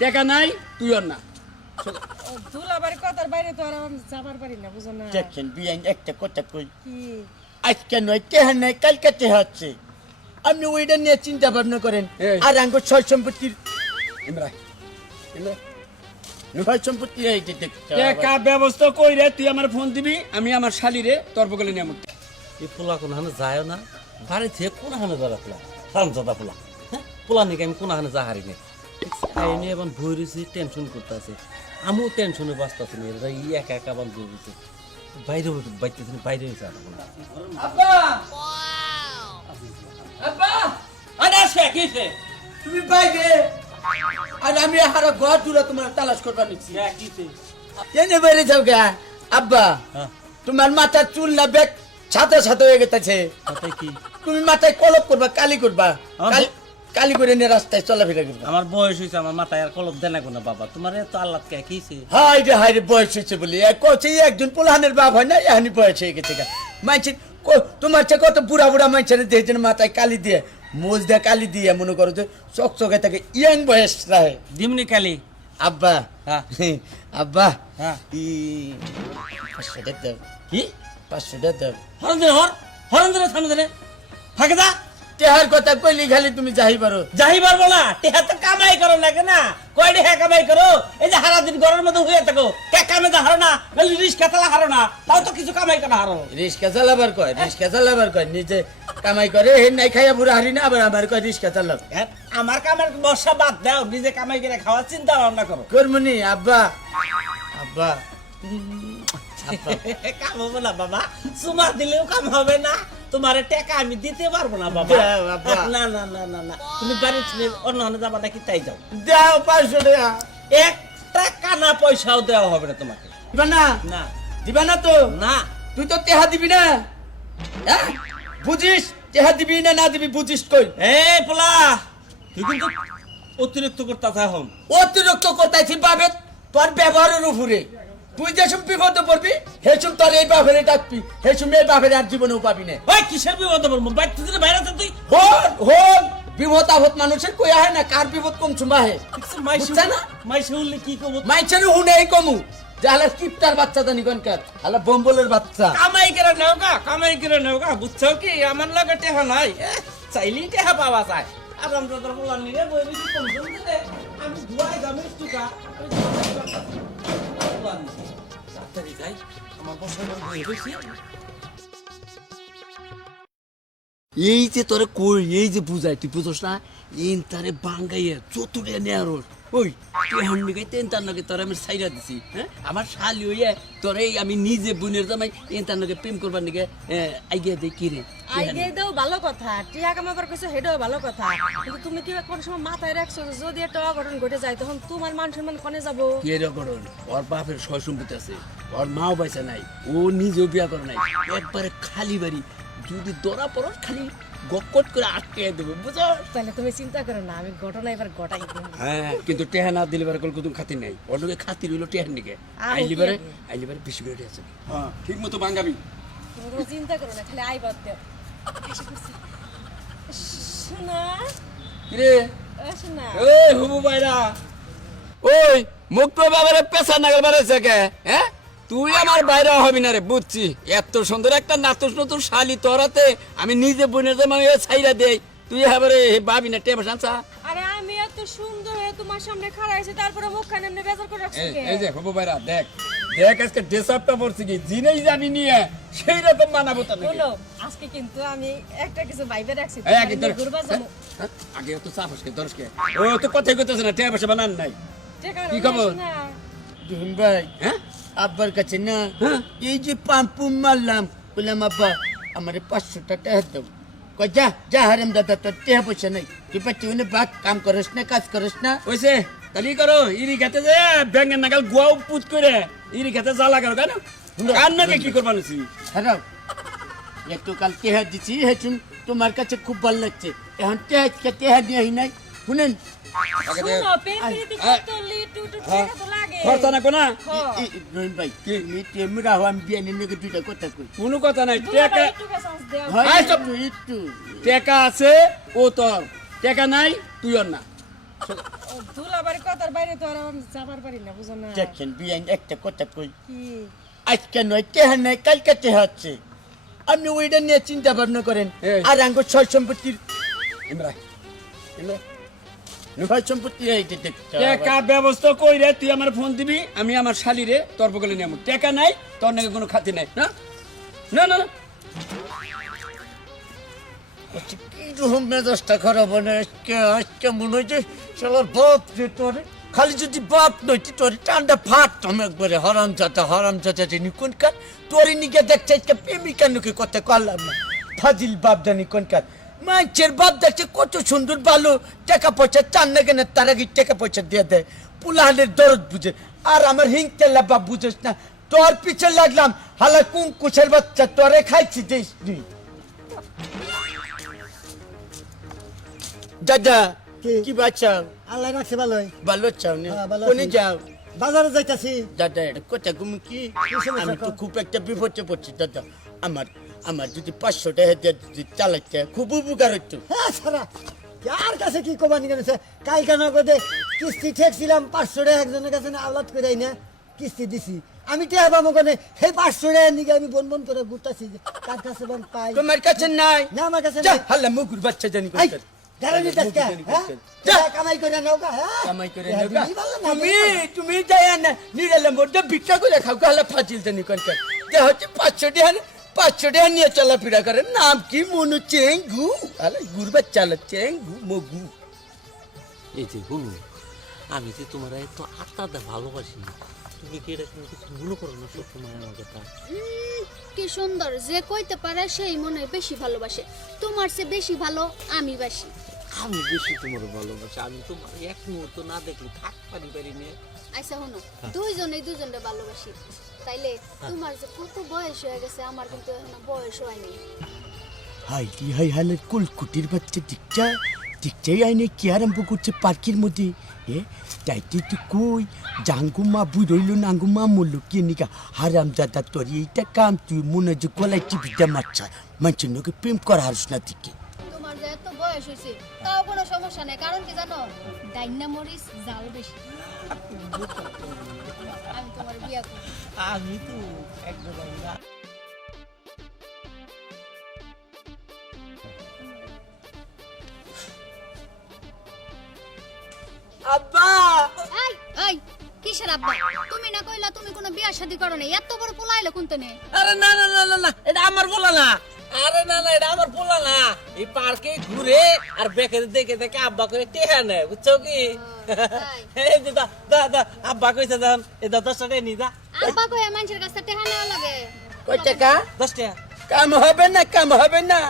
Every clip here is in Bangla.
টাকা নাই তুই আর না। দুলাবাড়ি কথার বাইরে তো আর আমি যাবার পারি না বুঝো না। দেখছেন বিয়ান একটা কথা কই। আজকে নয় কালকে হচ্ছে আপনি ওইটা নিয়ে চিন্তা ভাবনা করেন। আর আঙ্গ ছয় সম্পত্তির ইমরা ইমরা ছয় সম্পত্তি এই যে দেখতে টাকা ব্যবস্থা কইরে তুই আমার ফোন দিবি আমি আমার শালিরে তোর বগলে নিয়ে এই পোলা কোন হানে যায় না? বাড়ি থেকে কোন হানে যারা পোলা? রামজাদা পোলা। হ্যাঁ? পোলা নাকি আমি কোন হানে যাহারি নেই? আইনি এবার ভুই রয়েছি টেনশন করতে আছে। আমিও টেনশনে বাঁচতে আছি এরা ই একা একা বান ভুই রয়েছে বাইরে বাইতেছি বাইরে হয়েছে এখন। তুমি বাইরে? আর আমি হারা ঘর দূরে তোমার তালাশ করবার নিচ্ছি। কিসে এনে বাইরে যাও গা? আব্বা হ্যাঁ। তোমার মাথার চুল না ব্যাগ ছাতা ছাতা হয়ে গেছে। তুমি মাথায় কলপ করবা কালি করবা। কালি- করে নিয়ে রাস্তায় চলাফেরা করবা। আমার বয়স হয়েছে আমার মাথায় আর কলপ দেনা কোনো বাবা। তোমার তো আল্লাহ কে কিছে হাই রে হাই রে বয়স হয়েছে বলি। এই একজন পোলাহানের বাপ হয় না এহানি বয়স হয়ে গেছে মানছে তোমার চেয়ে কত বুড়া বুড়া মানছে দিয়েছেন মাথায় কালি দিয়ে মোজ দিয়ে কালি দিয়ে মনে করো যে চক চকে থাকে ইয়াং বয়স রাহে দিমনি কালি? আব্বা হ্যাঁ। আব্বা হ্যাঁ। ই পাঁচশো টাকা দাও কি? পাঁচশো টাকা দাও হরন দিনে হর হরন দিনে সামনে ফাঁকে দা তেহার কথা কইলি খালি তুমি যাই পারো। যাই পারব না। টেহা তো কামাই করো লাগে না। কয় টেহা কামাই করো? এই যে সারা দিন ঘরের মধ্যে হয়ে থাকো। কে কামে হারো না? বলি রিস্কা চালা হারো না। তাও তো কিছু কামাই করা হারো। রিক্সা চালাবার কয়? রিক্সা চালাবার কয়? নিজে কামাই করে হে নাই খাইয়া বুড়া হারি না আবার আমার কয় রিক্সা চালাব হ্যাঁ, আমার কামের বর্ষা বাদ দাও নিজে কামাই করে খাওয়ার চিন্তা ভাবনা করো। কর্মনি আব্বা। আব্বা। কাম হবে না বাবা। সুমা দিলেও কাম হবে না। তোমার টাকা আমি দিতে পারব না বাবা। না না না না না। তুমি বাড়ি ছেড়ে অন্য অন্য যাবা নাকি তাই যাও। দাও পাঁচশো টাকা। একটা কানা পয়সাও দেওয়া হবে না তোমাকে। দিবা না। না দিবা না তো? না। তুই তো তেহা দিবি না? হ্যাঁ? বুঝিস? তেহা দিবি না না দিবি বুঝিস কই? এই পোলা তুই কিন্তু অতিরিক্ত করতে এখন অতিরিক্ত কোথায় পাবে তোর ব্যবহারের উপরে। তুই যেসব বিপদে পড়বি হেসুম তোর এই বাপেরে ডাকবি হেসুম এই বাপেরে আর জীবনেও পাবি না। ওই কিসের বিপদ বলব বাইর থেকে বাইরে তুই? হন হন বিপদ আপদ মানুষের কই আহে না? কার বিপদ কম চুমা হে বুঝছা না? উঠলে কি করব মাইছেন হুনে এই কমু যাহলে কিপটার বাচ্চা জানি কনকার হালা বম্বলের বাচ্চা। কামাই করে নেও গা কামাই করে নেও গা। বুঝছ কি? আমার লগে টেহা নাই। এ, চাইলেই টেহা পাওয়া যায়। আর আমরা তোর বলা নিরে বই বেশি কম কম দিলে আমি ধুয়াই টুকা তাড়াতাড়ি যাই আমার বসার বই রয়েছে এই যে তোরে কই, এই যে বুঝাই, তুই বুঝোস না? ইন তারে বাঙ্গাইয়ে চতুরিয়া নেয়ারোস ওই তুই হন নিগাই তেন তার নাকি তোর আমি সাইরা দিছি হ্যাঁ আমার শালি হইয়া তোরে আমি নিজে বুনের জামাই তার নাকি প্রেম করবার নিগে আইগিয়া দেই কি রে আইডিয়া দাও ভালো কথা টিয়া কইছো ভালো কথা কিন্তু তুমি কি কোন সময় মাথায় রাখছো যদি একটা অঘটন ঘটে যায় তখন তোমার মান সম্মান কনে যাব কি করন ওর বাপের সয় সম্পত্তি আছে ওর মাও পয়সা নাই ও নিজেও বিয়া করে নাই একবারে খালি বাড়ি যদি দরা পড়স খালি গকট করে আটকে দেবে বুঝো তাহলে তুমি চিন্তা করো না আমি ঘটনা এবার ঘটাই হ্যাঁ কিন্তু টেহা না দিলে বারে কলকাতা খাতির নাই। ওর লোকে খাতির হইল টেহার নিকে আইলি বারে আছে? আইলি বারে বেশি করে আছে হ্যাঁ ঠিক মতো বাঙ্গাবি। তুমি চিন্তা করো না খালি দেও এসে পড়ছি। শোনা কিরে? ও শোনা এই হুবু বাইরা ওই মুখ তো বাবারে পেশা নাগাল বাড়াইছে কে? হ্যাঁ? তুই আমার বাইরে হবি না রে বুঝছি? এত সুন্দর একটা নাতুস নতুন শালি তোরাতে আমি নিজে বোনের জামা ছাইরা দেই। তুই এবারে ভাবি না টেপা সাঁচা আরে আমি এত সুন্দর হয়ে তোমার সামনে খাড়া আছি তারপরে মুখখানে এমনি বেজার করে রাখছো এই এই যে হুবু বাইরা দেখ। দেখ আজকে ড্রেস আপটা পড়ছি কি? জিনেই জানি নিয়ে সেই রকম মানাবো তো বলো আজকে কিন্তু আমি একটা কিছু ভাইবে রাখছি এই আগে তোর যাব হ্যাঁ? আগে তো চাপসকে দর্শকে ও তো কথাই কইতেছে না টেপা বানান নাই। কি খবর? ভাই হ্যাঁ? আব্বার কাছে না হ্যাঁ। এই যে পাম্পু মারলাম বললাম আব্বা আমার পাঁচশো টাকা দাও। যা যা হারাম দাদা তোর টেহা পয়সা নাই। তুই পাচ্ছি বাদ কাম করিস না কাজ করিস না। ওইসে তাহলে করো ইরি খেতে যে ব্যাঙ্গের নাগাল গুয়াও পুত করে ইরি খেতে জ্বালা করো কেন? কার নাকে কি করবা নিছি? হারাও একটু কাল টেহা দিছি হেছুন তোমার কাছে খুব ভালো লাগছে। এখন টেহা টেহা দিয়ে নাই। শুনেন। খরচা না? কোনা রহিম ভাই তুমি তেমরা হো আমি বিয়ে নিয়ে দুইটা কথা কই। কোনো কথা নাই টেকা হয় সব- একটু টেকা আছে ও তোর। টেকা নাই তুই ওর না। দুলাবাড়ি কথার বাইরে তো আর আমি যাবার পারি না বুঝো না। দেখেন বিয়ান একটা কথা কই। কি? আজকে নয় টেহা নয় কালকে টেহা হচ্ছে আপনি ওইটা নিয়ে চিন্তা ভাবনা করেন। আর আঙ্গ ছয় সম্পত্তির ইমরা ইমরা ছয় সম্পত্তি এইটা দেখতে হবে। টাকা ব্যবস্থা কইরে তুই আমার ফোন দিবি আমি আমার শালিরে তোর বগলে নিয়ে টাকা নাই তোর নাকি কোনো খাতি নাই না? না না। আচ্ছা, কি রকম মেজাজটা খারাপ হয় না আজকে আজকে মনে হচ্ছে শালার বাপ তোর। খালি যদি বাপ নইতি তোর টান্ডা ফাটতাম একবারে হরাম জাতা হরাম জাতা জানি কোনকার। তোর নিকে দেখছে আজকে প্রেমিকা নুকে কথা করলাম না ফাজিল বাপ জানি কোনকার। মাছের বাপ দেখছে কত সুন্দর ভালো টাকা পয়সা চান না কেন তার আগে টাকা পয়সা দিয়ে দেয়। পুলাহানের দরদ বুঝে। আর আমার হিং তেলা বাপ বুঝেস না তোর পিছে লাগলাম হালা কোন কুছের বাচ্চা তোরে খাইছি দিস দাদা কি? কি বাচ্চা আল্লাহ রাখছে ভালোই। ভালো চাও না? হ্যাঁ, ভালো কোনে যাও? বাজারে যাইতাছি। দাদা এটা কথা কি? আমি তো খুব একটা বিপদে পড়ছি দাদা। আমার আমার যদি পাঁচশো টাকা দিয়ে চালাইতে খুব উপকার হতো হ্যাঁ সারা কার কাছে কি কমানি কেনেছে কাল কেন কদে কিস্তি ঠেকছিলাম পাঁচশো টাকা একজনের কাছে না আলাদ করে না কিস্তি দিছি। আমি টেহা পাবো কোনে সেই পাঁচশো টাকা নিকে আমি বন বন করে ঘুরতাছি কার কাছে বন পাই? তোমার কাছে নাই। না আমার কাছে নাই। হাল্লা মুগুর বাচ্চা জানি তুমি তুমি যাই না নিরালে মধ্যে ভিক্ষা করে খাও হাল্লা ফাজিল জানি কোনকার হচ্ছে পাঁচশো টাকা পাঁচশো টাকা নিয়ে চলাফেরা করে। নাম কি মনু চেঙ্গু? আলে গুর বাচ্চা আলে চেঙ্গু মগু। এই যে হুলু আমি যে তোমার এত আত্মাদা ভালোবাসি তুমি কি এরকম কিছু মনে করো না সবসময় আমার কথা? কি সুন্দর যে কইতে পারে সেই মনে বেশি ভালোবাসে। তোমার চেয়ে বেশি ভালো আমি বাসি। আমি বেশি তোমার ভালোবাসি আমি তোমার এক মুহূর্ত না দেখলে থাক পারি পারি নে। আচ্ছা শোনো দুইজনেই দুজনকে ভালোবাসি। তাইলে তোমার যে কত বয়স হয়ে গেছে আমার কিন্তু এখনও বয়স হয়নি। হাই রি হাই হালের কুলকুটির বাচ্চা দিকটা দিকটাই আইনে কি আরম্ভ করছে পার্কের মধ্যে? এ তাই তুই তুই কই? জাঙ্গু মা বুই রইল নাঙ্গু মা মরল কে নিকা? হারাম দাদা তোর এইটা কাম তুই মনে যে গলায় টিভিটা মারছা। মানুষের লোকে প্রেম করা হারিস না দিকে এত বয়স হয়েছে তাও কোনো সমস্যা নেই। কারণ কি জানো? ডাইনা মরিস জাল বেশি। আমি তোমার বিয়া করব। আমি তো একদম আব্বা! এই এই কিসের আব্বা? তুমি না কইলা তুমি কোনো বিয়া শাদি করো না এত বড় পোলাইলে কোনতে নে। আরে না না না না এটা আমার পোলা না। আরে না না এটা আমার পোলা না এই পার্কে ঘুরে আর বেকারে দেখে দেখে আব্বা করে টেহা নেয় বুঝছ কি? তাই। এই যে দা দা দা আব্বা কইছে দান এই দা দশটা নি দা আব্বা কইয়া মানুষের কাছে টেহা নেওয়া লাগে। কয় টাকা? দশ টাকা কাম হবে না কাম হবে না।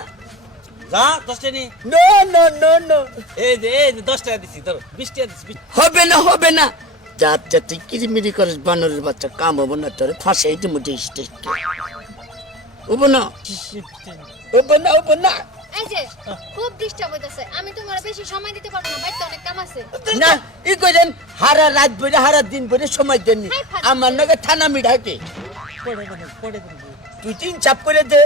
যা দশটা নি। No no no no. এই যে এই যে দশ টাকা দিছি ধরো বিশ টাকা দিছি হবে না হবে না। যা যা তুই কিরিমিরি করিস বানরের বাচ্চা কাম হবে না তোর মুঠে স্টেজকে হব না হব না হব না এই যে খুব ডিস্টার্ব হইতাছে। আমি তোমার বেশি সময় দিতে পারব না বাইতে অনেক কাম আছে। না ই করেন হারা রাত ভরে হারা দিন ভরে সময় দেননি। আমার নাকি থানা মিঠাইতে। তুই তিন চাপ করে দে।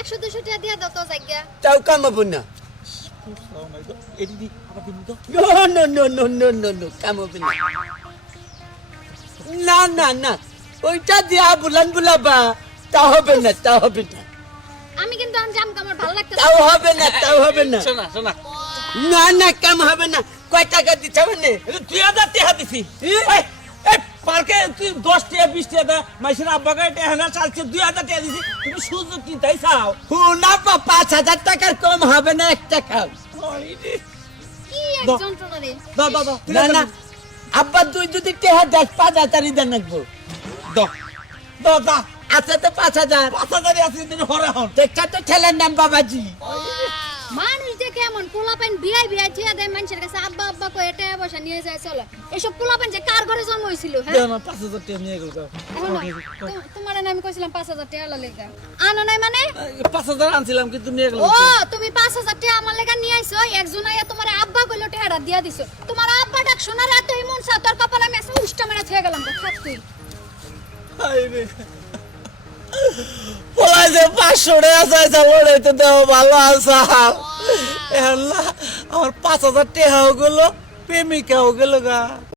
একশো দুশো টাকা দিয়া দাও তো জায়গা। তাও কামাবো না। No no no no no no no কামাবো না। না না না। ওইটা দিয়া বুলান বুলাবা। তা হবে না তা হবে না। আমি কিন্তু আমি জাম আমার ভালো লাগতেছে তাও হবে না তাও হবে না। শোনা শোনা। না না কাম হবে না। কয় টাকা দিতে হবে না? দুই হাজার টাকা দিছি। এই, এই পার্কে তুই দশ টাকা বিশ টাকা দা। মাইসের আব্বাকে টাকা না চালছে দুই হাজার টাকা দিছি। তুমি সুযোগ কি তাই চাও। না পা পাঁচ হাজার টাকার কম হবে না এক টাকা কি এক। যন্ত্রণা রে। দাও দাও না না। আব্বা তুই যদি টেহা দেখ পাঁচ হাজারই দেন রাখব দাও দাও আচ্ছা তো পাঁচ হাজার। পাঁচ হাজারই আছে দিন হরে হন। দেখা তো ঠেলার নাম বাবাজি। মানুষ দেখে এমন পোলাপাইন বিয়াই বিয়াই থিয়া দেয় মানুষের কাছে। আব্বা আব্বা কয়ে টাকা পয়সা নিয়ে যায় চলো। এসব পোলাপাইন যে কার ঘরে জন্ম হয়েছিল হ্যাঁ? না পাঁচ হাজার টাকা নিয়ে গেল তোমার আমি কইছিলাম পাঁচ হাজার টাকা লেগা। আনো নাই মানে? পাঁচ হাজার আনছিলাম কিন্তু নিয়ে গেল। ও তুমি পাঁচ হাজার টাকা আমার লেগা নিয়ে আইছো একজন আইয়া তোমার আব্বা কইলো টাকাটা দিয়া দিছো। তোমার আব্বা ডাক শোনার এত মন তোর কপালে আমি উষ্টা মেরে থুয়ে গেলাম তো থাক তুই। পোলাই যে পাঁচশো টাকা চাইছা লড়াইতে তো দেও ভালো আসাল আমার পাঁচ হাজার টেহাও গেল প্রেমিকাও গেল গা।